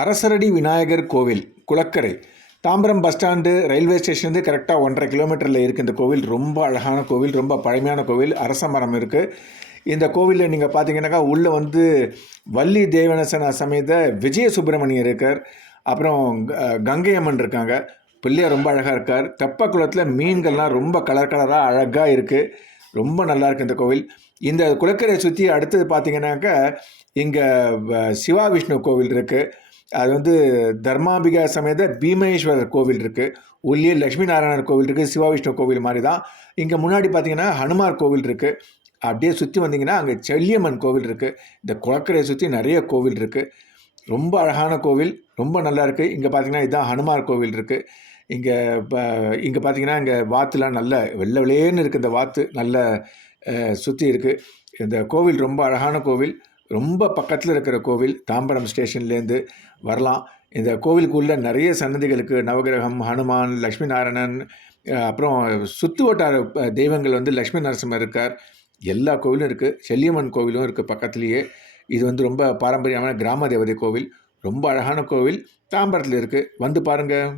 அரசரடி விநாயகர் கோவில் குளக்கரை Tambaram bus stand railway ஸ்டேஷன்லேருந்து கரெக்டாக 1.5 கிலோமீட்டரில் இருக்குது. இந்த கோவில் ரொம்ப அழகான கோவில், ரொம்ப பழமையான கோவில். அரச மரம் இருக்குது. இந்த கோவிலில் நீங்கள் பார்த்தீங்கன்னாக்கா உள்ளே வந்து வள்ளி தேவனசன சமேத விஜய சுப்பிரமணியர் இருக்கார். அப்புறம் கங்கை அம்மன் இருக்காங்க. பிள்ளையார் ரொம்ப அழகாக இருக்கார். தெப்ப குளத்தில் மீன்கள்லாம் ரொம்ப கலர் கலராக அழகாக இருக்குது. ரொம்ப நல்லாயிருக்கு இந்த கோவில். இந்த குளக்கரையை சுற்றி அடுத்தது பார்த்தீங்கன்னாக்கா இங்கே சிவா விஷ்ணு கோவில் இருக்குது. அது வந்து தர்மாம்பிகா சமேத பீமேஸ்வரர் கோவில் இருக்குது. உள்ளே லக்ஷ்மி நாராயணர் கோவில் இருக்குது. சிவா விஷ்ணு கோவில் மாதிரி தான். இங்கே முன்னாடி பார்த்தீங்கன்னா ஹனுமார் கோவில் இருக்குது. அப்படியே சுற்றி வந்தீங்கன்னா அங்கே செல்லியம்மன் கோவில் இருக்குது. இந்த குளக்கரையை சுற்றி நிறைய கோவில் இருக்குது. ரொம்ப அழகான கோவில், ரொம்ப நல்லா இருக்குது. இங்கே பார்த்தீங்கன்னா இதுதான் ஹனுமார் கோவில் இருக்குது. இங்கே பார்த்தீங்கன்னா இங்கே வாத்துலாம் நல்ல வெள்ளை வெள்ளேன்னு இருக்குது. இந்த வாத்து நல்ல சுற்றி இருக்குது. இந்த கோவில் ரொம்ப அழகான கோவில், ரொம்ப பக்கத்தில் இருக்கிற கோவில். தாம்பரம் ஸ்டேஷன்லேருந்து வரலாம். இந்த கோவிலுக்குள்ளே நிறைய சன்னதிகளுக்கு நவகிரகம், ஹனுமான், லக்ஷ்மி நாராயணன், அப்புறம் சுற்று வட்டார தெய்வங்கள் வந்து லக்ஷ்மி நரசிம்மர் இருக்கார். எல்லா கோவிலும் இருக்குது. செல்லியம்மன் கோவிலும் இருக்குது பக்கத்துலேயே. இது வந்து ரொம்ப பாரம்பரியமான கிராம தேவதை கோவில். ரொம்ப அழகான கோவில் தாம்பரத்தில் இருக்குது. வந்து பாருங்கள்.